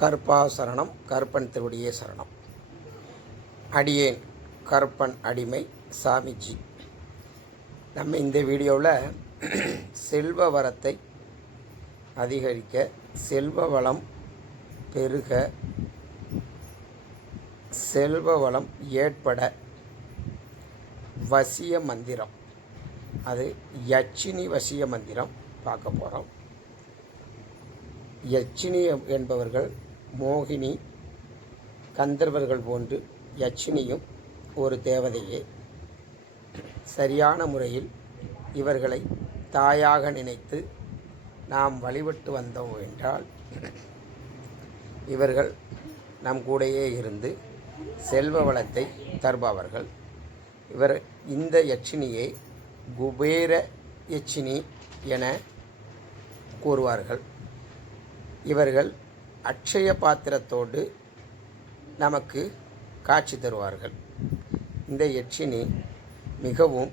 கற்பா சரணம் கருப்பன் திருவடியே சரணம். அடியேன் கற்பன் அடிமை சாமிஜி. நம்ம இந்த வீடியோவில் செல்வ வரத்தை அதிகரிக்க செல்வ வளம் பெருக செல்வ வளம் ஏற்பட வசிய மந்திரம். அது யட்சினி வசிய மந்திரம் பார்க்க போகிறோம் யட்சினி என்பவர்கள் மோகினி கந்தர்வர்கள் போன்று யட்சினியும் ஒரு தேவதையே. சரியான முறையில் இவர்களை தாயாக நினைத்து நாம் வழிபட்டு வந்தோம் என்றால் இவர்கள் நம் கூடையே இருந்து செல்வ வளத்தை தருபவர்கள். இவர் இந்த யட்சினியை குபேர யட்சினி என கூறுவார்கள். இவர்கள் அட்சய பாத்திரத்தோடு நமக்கு காட்சி தருவார்கள். இந்த யட்சினி மிகவும்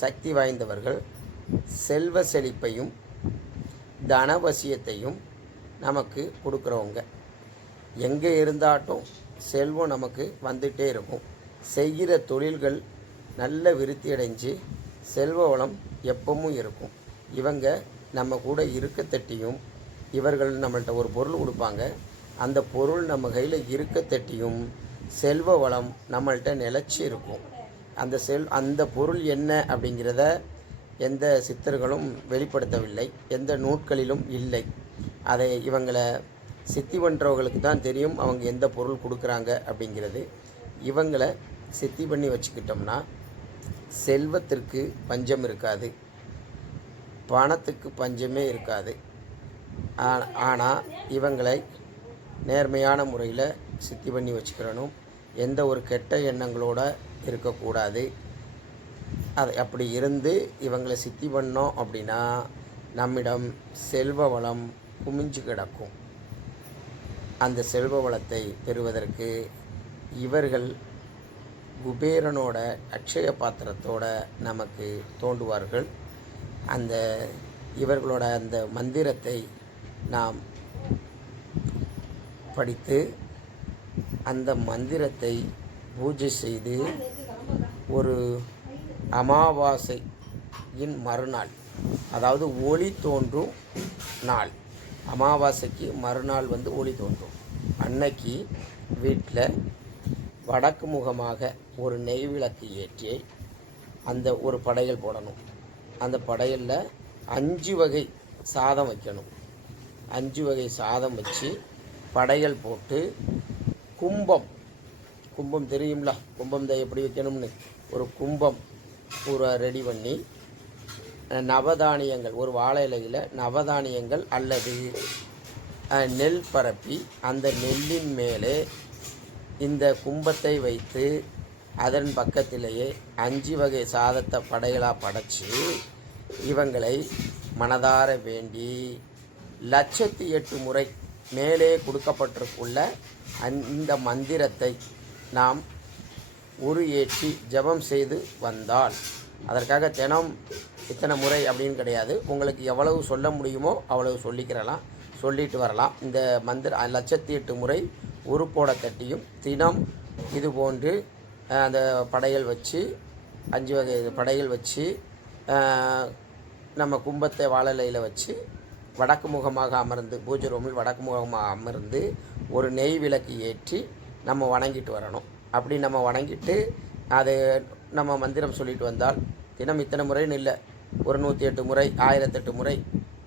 சக்தி வாய்ந்தவர்கள். செல்வ செழிப்பையும் தனவசியத்தையும் நமக்கு கொடுக்குறவங்க. எங்கே இருந்தாட்டும் செல்வம் நமக்கு வந்துகிட்டே இருக்கும். செய்கிற தொழில்கள் நல்ல விருத்தி அடைஞ்சு செல்வ வளம் எப்பவும் இருக்கும். இவங்க நம்ம கூட இருக்க தட்டியும் இவர்கள் நம்மள்கிட்ட ஒரு பொருள் கொடுப்பாங்க. அந்த பொருள் நம்ம கையில் இருக்க தட்டியும் செல்வ வளம் நம்மள்கிட்ட நிலச்சி இருக்கும். அந்த செல் அந்த பொருள் என்ன அப்படிங்கிறத எந்த சித்தர்களும் வெளிப்படுத்தவில்லை. எந்த நூட்களிலும் இல்லை. அதை இவங்களை சித்தி பண்ணுறவங்களுக்கு தான் தெரியும் அவங்க எந்த பொருள் கொடுக்குறாங்க அப்படிங்கிறது. இவங்களை சித்தி பண்ணி வச்சுக்கிட்டோம்னா செல்வத்திற்கு பஞ்சம் இருக்காது. பணத்துக்கு பஞ்சமே இருக்காது. ஆனால் இவங்களை நேர்மையான முறையில் சித்தி பண்ணி வச்சுக்கிறணும் எந்த ஒரு கெட்ட எண்ணங்களோட இருக்கக்கூடாது. அது அப்படி இருந்து இவங்களை சித்தி பண்ணோம் அப்படின்னா நம்மிடம் செல்வ வளம் குமிஞ்சு கிடக்கும். அந்த செல்வ வளத்தை பெறுவதற்கு இவர்கள் குபேரனோட அக்ஷய பாத்திரத்தோட நமக்கு தோண்டுவார்கள். அந்த இவர்களோட அந்த மந்திரத்தை நாம் படித்து அந்த மந்திரத்தை பூஜை செய்து ஒரு அமாவாசையின் மறுநாள் அதாவது ஒளி தோன்றும் நாள். அமாவாசைக்கு மறுநாள் வந்து ஒளி தோன்றும். அன்னைக்கு வீட்டில் வடக்கு முகமாக ஒரு நெய் விளக்கு ஏற்றி அந்த ஒரு படையல் போடணும். அந்த படையலில் அஞ்சு வகை சாதம் வைக்கணும். அஞ்சு வகை சாதம் வச்சு படையல் போட்டு கும்பம். கும்பம் தெரியும்ல? கும்பம் தான் எப்படி வைக்கணும்னு. ஒரு கும்பம் பூரா ரெடி பண்ணி நவதானியங்கள் ஒரு வாழை இலையில் நவதானியங்கள் அல்லது நெல் பரப்பி அந்த நெல்லின் மேலே இந்த கும்பத்தை வைத்து அதன் பக்கத்திலேயே அஞ்சு வகை சாதத்தை படைகளாக படைச்சு இவங்களை மனதார வேண்டி லட்சத்தி எட்டு முறை மேலே கொடுக்கப்பட்டிருக்குள்ள அந்த மந்திரத்தை நாம் உரு ஏற்றி ஜெபம் செய்து வந்தால். அதற்காக தினம் இத்தனை முறை அப்படின்னு கிடையாது. உங்களுக்கு எவ்வளவு சொல்ல முடியுமோ அவ்வளவு சொல்லிக்கிறலாம் சொல்லிட்டு வரலாம். இந்த மந்திர லட்சத்தி எட்டு முறை உருப்போட தட்டியும் தினம் இது போன்று அந்த படையல் வச்சு அஞ்சு வகை படையல் வச்சு நம்ம கும்பத்தை வாழலையில் வச்சு வடக்கு முகமாக அமர்ந்து பூஜை ரூமில் வடக்கு முகமாக அமர்ந்து ஒரு நெய் விளக்கு ஏற்றி நம்ம வணங்கிட்டு வரணும். அப்படி நம்ம வணங்கிட்டு அது நம்ம மந்திரம் சொல்லிட்டு வந்தால் தினம் இத்தனை முறைன்னு இல்லை ஒரு நூற்றி எட்டு முறை ஆயிரத்தெட்டு முறை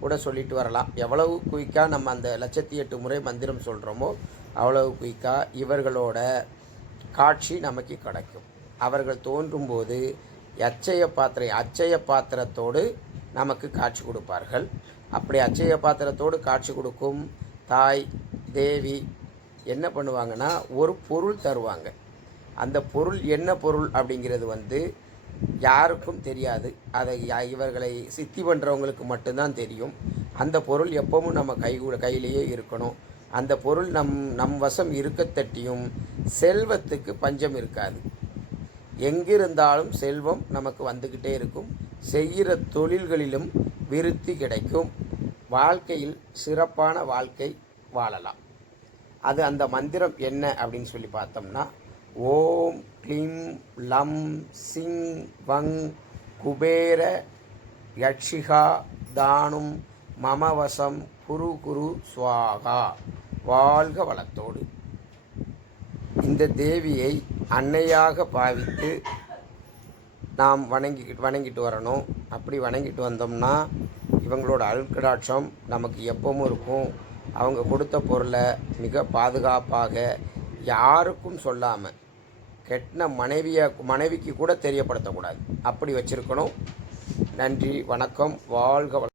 கூட சொல்லிட்டு வரலாம். எவ்வளவு குயிக்காக நம்ம அந்த லட்சத்தி எட்டு முறை மந்திரம் சொல்கிறோமோ அவ்வளவு குயிக்காக இவர்களோட காட்சி நமக்கு கிடைக்கும். அவர்கள் தோன்றும்போது அச்சய பாத்திரை அச்சய பாத்திரத்தோடு நமக்கு காட்சி கொடுப்பார்கள். அப்படி அச்சய பாத்திரத்தோடு காட்சி கொடுக்கும் தாய் தேவி என்ன பண்ணுவாங்கன்னா ஒரு பொருள் தருவாங்க. அந்த பொருள் என்ன பொருள் அப்படிங்கிறது வந்து யாருக்கும் தெரியாது. அதை இவர்களை சித்தி பண்ணுறவங்களுக்கு மட்டும்தான் தெரியும். அந்த பொருள் எப்பவும் நம்ம கை கையிலேயே இருக்கணும். அந்த பொருள் நம் நம் வசம் இருக்கத்தட்டியும் செல்வத்துக்கு பஞ்சம் இருக்காது. எங்கிருந்தாலும் செல்வம் நமக்கு வந்துக்கிட்டே இருக்கும். செய்கிற தொழில்களிலும் விருத்தி கிடைக்கும். வாழ்க்கையில் சிறப்பான வாழ்க்கை வாழலாம். அது அந்த மந்திரம் என்ன அப்படின்னு சொல்லி பார்த்தோம்னா ஓம் க்ளீம் லம் சிங் வங் குபேர யக்ஷிகா தானும் மமவசம் குரு குரு சுவாகா. வாழ்க வளத்தோடு. இந்த தேவியை அன்னையாக பாவித்து நாம் வணங்கி வணங்கிட்டு வரணும். அப்படி வணங்கிட்டு வந்தோம்னா இவங்களோட அருட்கடாட்சம் நமக்கு எப்பவும் இருக்கும். அவங்க கொடுத்த பொருளை மிக பாதுகாப்பாக யாருக்கும் சொல்லாமல் கெட்டின மனைவியை மனைவிக்கு கூட தெரியப்படுத்தக்கூடாது. அப்படி வச்சுருக்கணும். நன்றி வணக்கம் வாழ்க வள